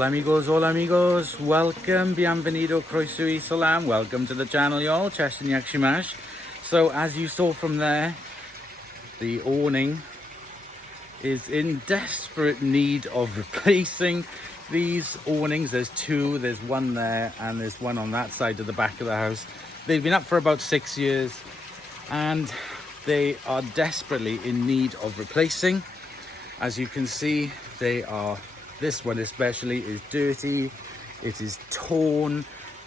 Hola amigos, hola amigos, welcome, bienvenido, croeso y salam, welcome to the channel y'all, Cheston Yakshimash. So as you saw from there, the awning is in desperate need of replacing. These awnings, there's two, there's one there and there's one on that side of the back of the house. They've been up for about 6 years and they are desperately in need of replacing. As you can see, this one especially is dirty, it is torn,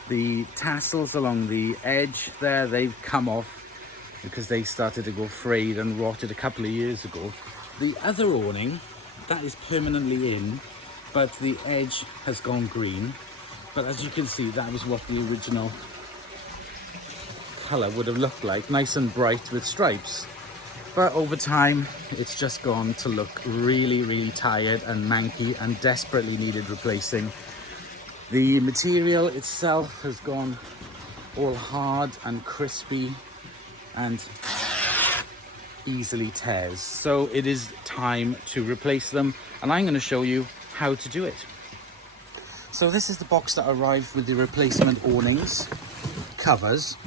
the tassels along the edge there, they've come off because they started to go frayed and rotted a couple of years ago. The other awning, that is permanently in, but the edge has gone green. But as you can see, that was what the original colour would have looked like, nice and bright with stripes. But over time, it's just gone to look really, really tired and manky and desperately needed replacing. The material itself has gone all hard and crispy and easily tears. So it is time to replace them, and I'm going to show you how to do it. So this is the box that arrived with the replacement awnings covers.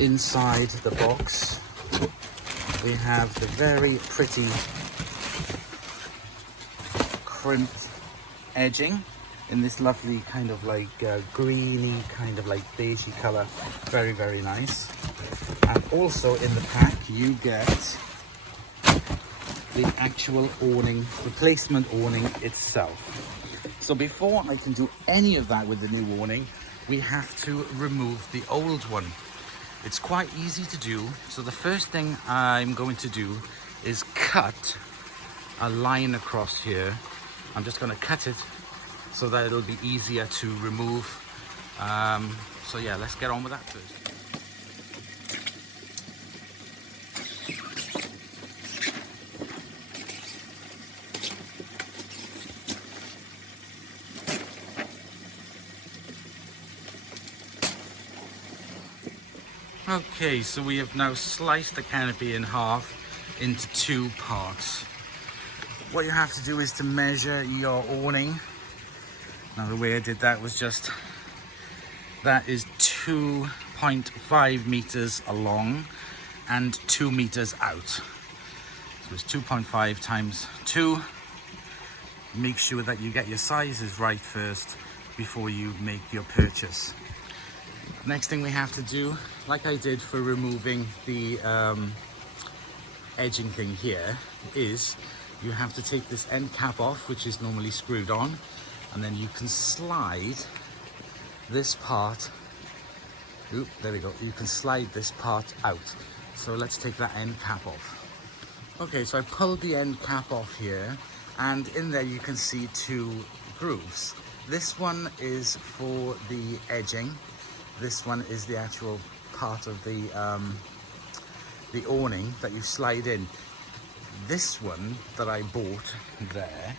Inside the box we have the very pretty crimped edging in this lovely kind of like greeny, kind of like beigey color. Very, very nice. And also in the pack you get the actual awning, replacement awning itself. So before I can do any of that with the new awning, we have to remove the old one. It's quite easy to do. So the first thing I'm going to do is cut a line across here. I'm just going to cut it so that it'll be easier to remove. So yeah, let's get on with that first. Okay, so we have now sliced the canopy in half into 2 parts. What you have to do is to measure your awning. Now the way I did that was just, that is 2.5 meters along and 2 meters out. So it's 2.5 times 2. Make sure that you get your sizes right first before you make your purchase. Next thing we have to do, like I did for removing the edging thing here, is you have to take this end cap off, which is normally screwed on, and then you can slide this part, there we go, you can slide this part out. So let's take that end cap off. Okay, so I pulled the end cap off here, and in there you can see 2 grooves. This one is for the edging. This one is the actual part of the awning that you slide in. This one that I bought there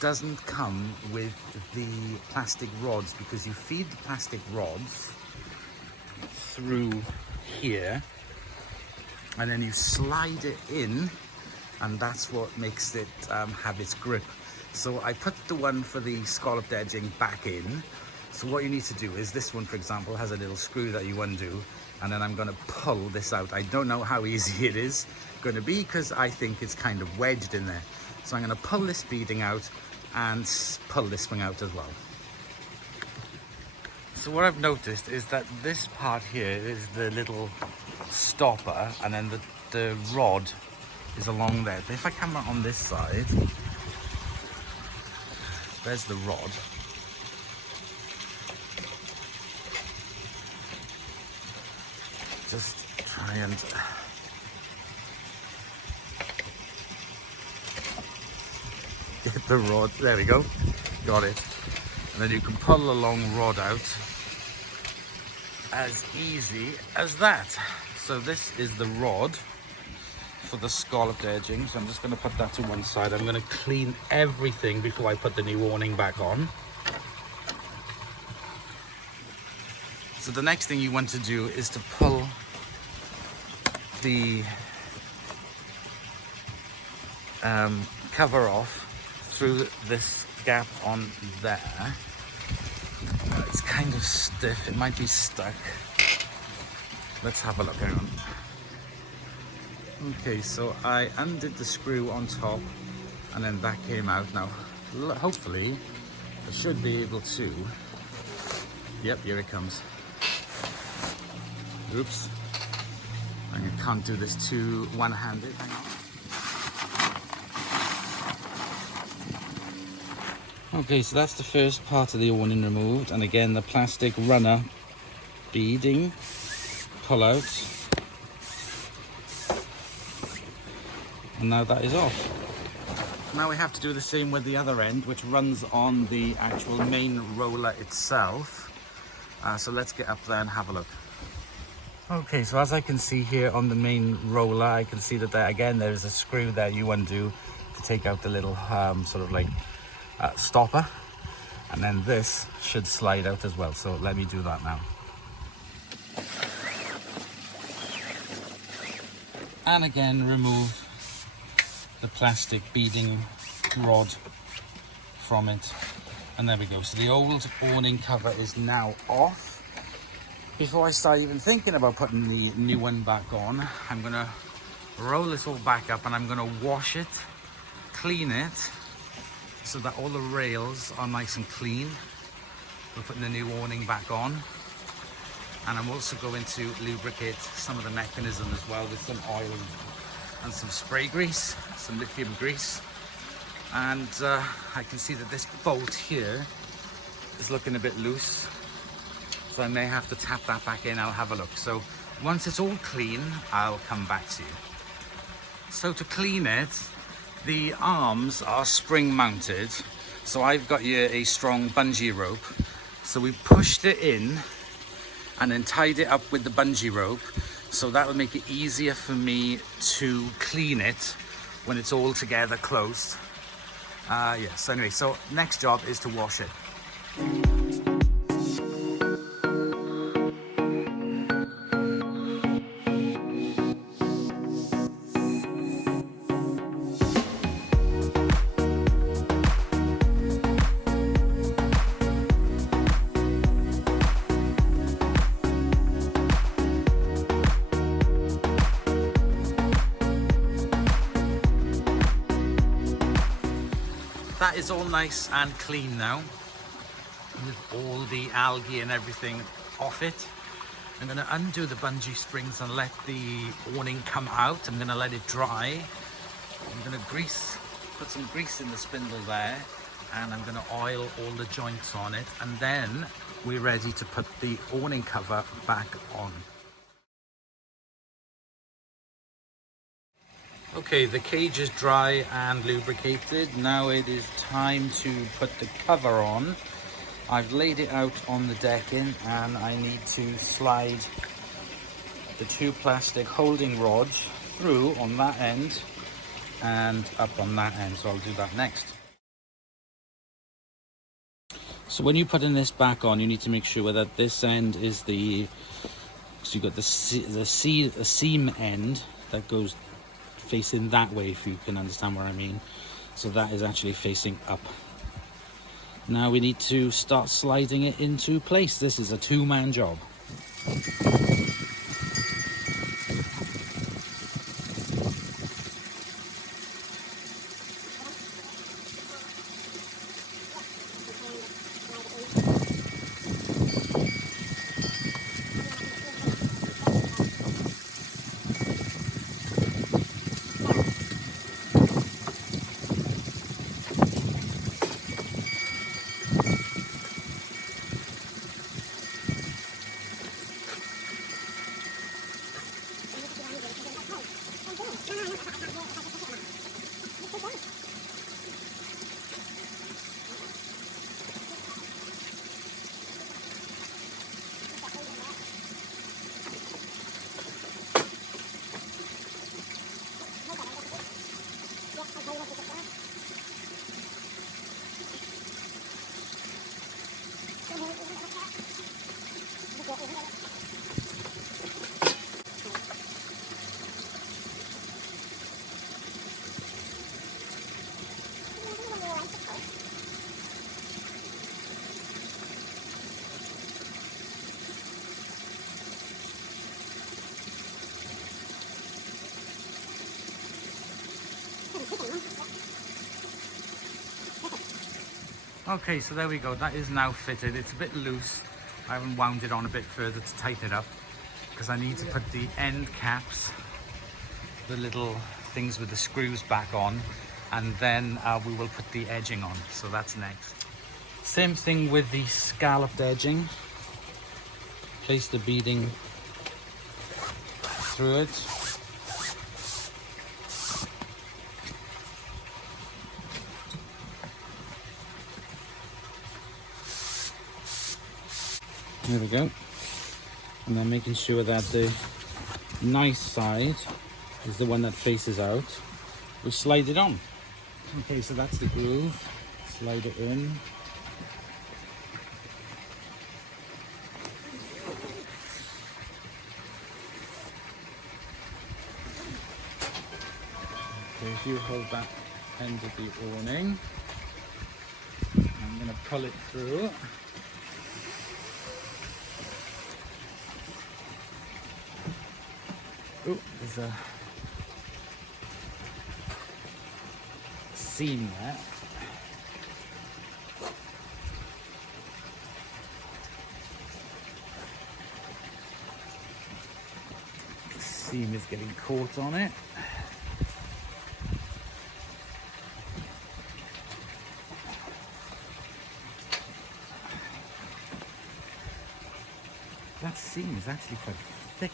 doesn't come with the plastic rods, because you feed the plastic rods through here and then you slide it in, and that's what makes it have its grip. So I put the one for the scalloped edging back in. So what you need to do is, this one for example has a little screw that you undo, and then I'm going to pull this out. I don't know how easy it is going to be because I think it's kind of wedged in there. So I'm going to pull this beading out and pull this one out as well. So what I've noticed is that this part here is the little stopper, and then the rod is along there. But if I come on this side, there's the rod. Just try and get the rod, there we go, got it. And then you can pull the long rod out as easy as that. So this is the rod for the scalloped edging. So I'm just going to put that to one side. I'm going to clean everything before I put the new awning back on. So the next thing you want to do is to pull the cover off through this gap on there. It's kind of stiff, it might be stuck. Let's have a look, hang on. Okay, so I undid the screw on top and then that came out. Now, hopefully, I should be able to... Yep, here it comes. Oops. I can't do this too one-handed, hang on. Okay, so that's the first part of the awning removed, and again the plastic runner beading pull out, and now that is off. Now we have to do the same with the other end, which runs on the actual main roller itself. So let's get up there and have a look. Okay, so as I can see here on the main roller, I can see that there is a screw there you undo to take out the little sort of like stopper, and then this should slide out as well, so let me do that now. And again remove the plastic beading rod from it, and there we go. So the old awning cover is now off. Before I start even thinking about putting the new one back on, I'm gonna roll this all back up and I'm gonna wash it, clean it, so that all the rails are nice and clean. We're putting the new awning back on, and I'm also going to lubricate some of the mechanism as well with some oil and some spray grease, some lithium grease. And I can see that this bolt here is looking a bit loose, so I may have to tap that back in. I'll have a look. So once it's all clean, I'll come back to you. So to clean it, the arms are spring mounted, so I've got here a strong bungee rope. So we pushed it in and then tied it up with the bungee rope, so that will make it easier for me to clean it when it's all together closed. Yes, anyway, so next job is to wash it. That is all nice and clean now, with all the algae and everything off it. I'm going to undo the bungee springs and let the awning come out. I'm going to let it dry. I'm going to put some grease in the spindle there, and I'm going to oil all the joints on it, and then we're ready to put the awning cover back on. Okay, the cage is dry and lubricated. Now it is time to put the cover on. I've laid it out on the decking, and I need to slide the two plastic holding rods through on that end and up on that end, so I'll do that next. So when you're putting this back on, you need to make sure that this end is so you've got the seam end that goes facing that way, if you can understand what I mean. So that is actually facing up. Now we need to start sliding it into place. This is a two-man job. Okay, so there we go. That is now fitted. It's a bit loose. I haven't wound it on a bit further to tighten it up because I need to put the end caps, the little things with the screws back on, and then we will put the edging on. So that's next. Same thing with the scalloped edging. Place the beading through it. There we go. And then making sure that the nice side is the one that faces out. We slide it on. Okay, so that's the groove. Slide it in. Okay, if you hold that end of the awning, I'm going to pull it through. Oh, there's a seam there. The seam is getting caught on it. That seam is actually quite thick.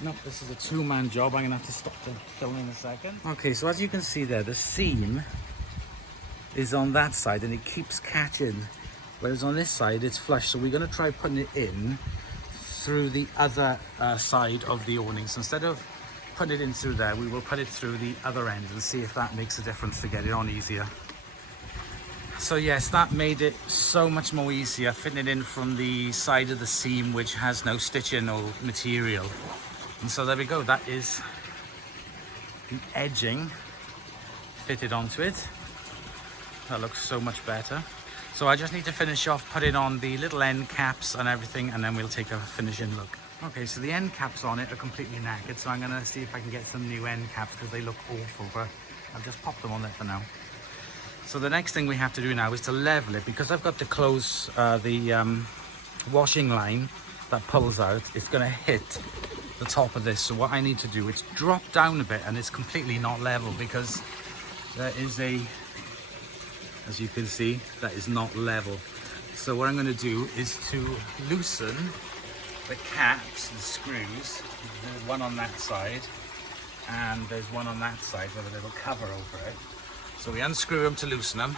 No, this is a two-man job. I'm going to have to stop the film in a second. Okay, so as you can see there, the seam is on that side and it keeps catching. Whereas on this side, it's flush. So we're going to try putting it in through the other side of the awning. So instead of putting it in through there, we will put it through the other end and see if that makes a difference to get it on easier. So yes, that made it so much more easier, fitting it in from the side of the seam which has no stitching or material. And so there we go, that is the edging fitted onto it. That looks so much better. So I just need to finish off putting on the little end caps and everything, and then we'll take a finishing look. Okay, so the end caps on it are completely knackered, so I'm gonna see if I can get some new end caps because they look awful, but I'll just pop them on there for now. So the next thing we have to do now is to level it, because I've got to close the washing line that pulls out. It's gonna hit the top of this. So what I need to do is drop down a bit, and it's completely not level because there is a, as you can see, that is not level. So what I'm going to do is to loosen the caps, the screws. There's one on that side and there's one on that side with a little cover over it. So we unscrew them to loosen them,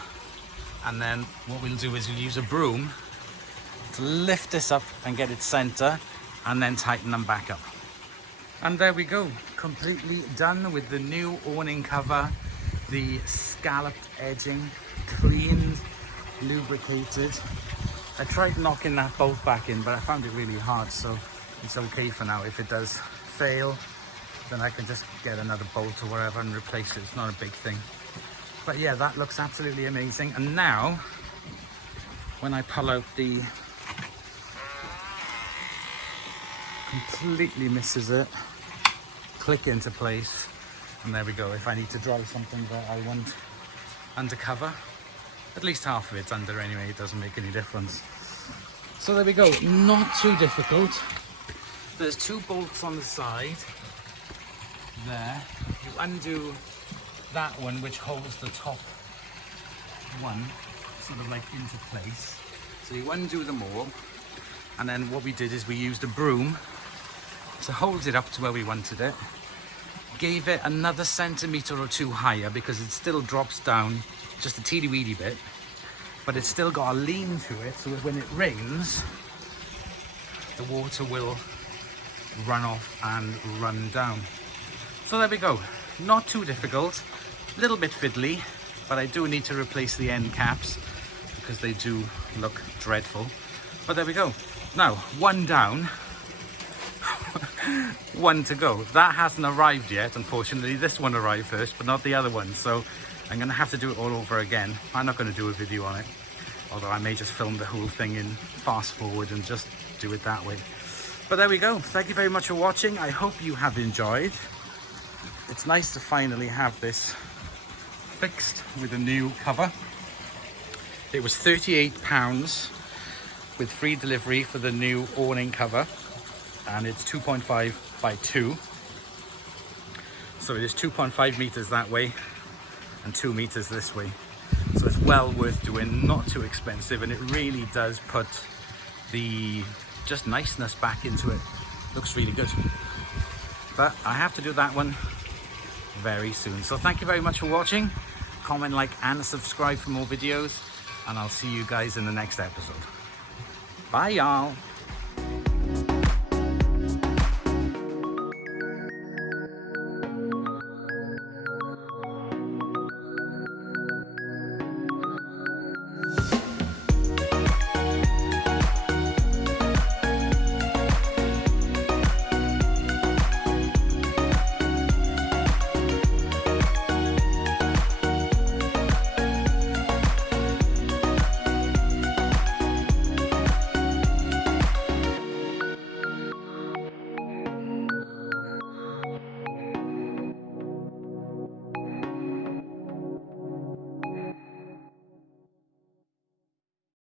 and then what we'll do is we'll use a broom to lift this up and get it center, and then tighten them back up. And there we go, completely done with the new awning cover, the scalloped edging, cleaned, lubricated. I tried knocking that bolt back in, but I found it really hard, so it's okay for now. If it does fail, then I can just get another bolt or whatever and replace it. It's not a big thing. But yeah, that looks absolutely amazing. And now, when I pull out the, completely misses it, click into place, and there we go. If I need to dry something that I want undercover, at least half of it's under anyway, it doesn't make any difference. So there we go, not too difficult. There's two bolts on the side there. You undo that one which holds the top one sort of like into place. So you undo them all, and then what we did is we used a broom to hold it up to where we wanted it, gave it another centimetre or two higher because it still drops down just a teeny weeny bit, but it's still got a lean to it, so that when it rains, the water will run off and run down. So there we go, not too difficult, a little bit fiddly, but I do need to replace the end caps because they do look dreadful. But there we go. Now, one down, one to go. That hasn't arrived yet, unfortunately. This one arrived first, but not the other one. So I'm going to have to do it all over again. I'm not going to do a video on it, although I may just film the whole thing in fast forward and just do it that way. But there we go. Thank you very much for watching. I hope you have enjoyed. It's nice to finally have this fixed with a new cover. It was £38 with free delivery for the new awning cover, and it's 2.5 by 2. So it is 2.5 meters that way and 2 meters this way. So it's well worth doing, not too expensive, and it really does put the just niceness back into it. Looks really good. But I have to do that one very soon. So thank you very much for watching. Comment, like, and subscribe for more videos, and I'll see you guys in the next episode. Bye, y'all.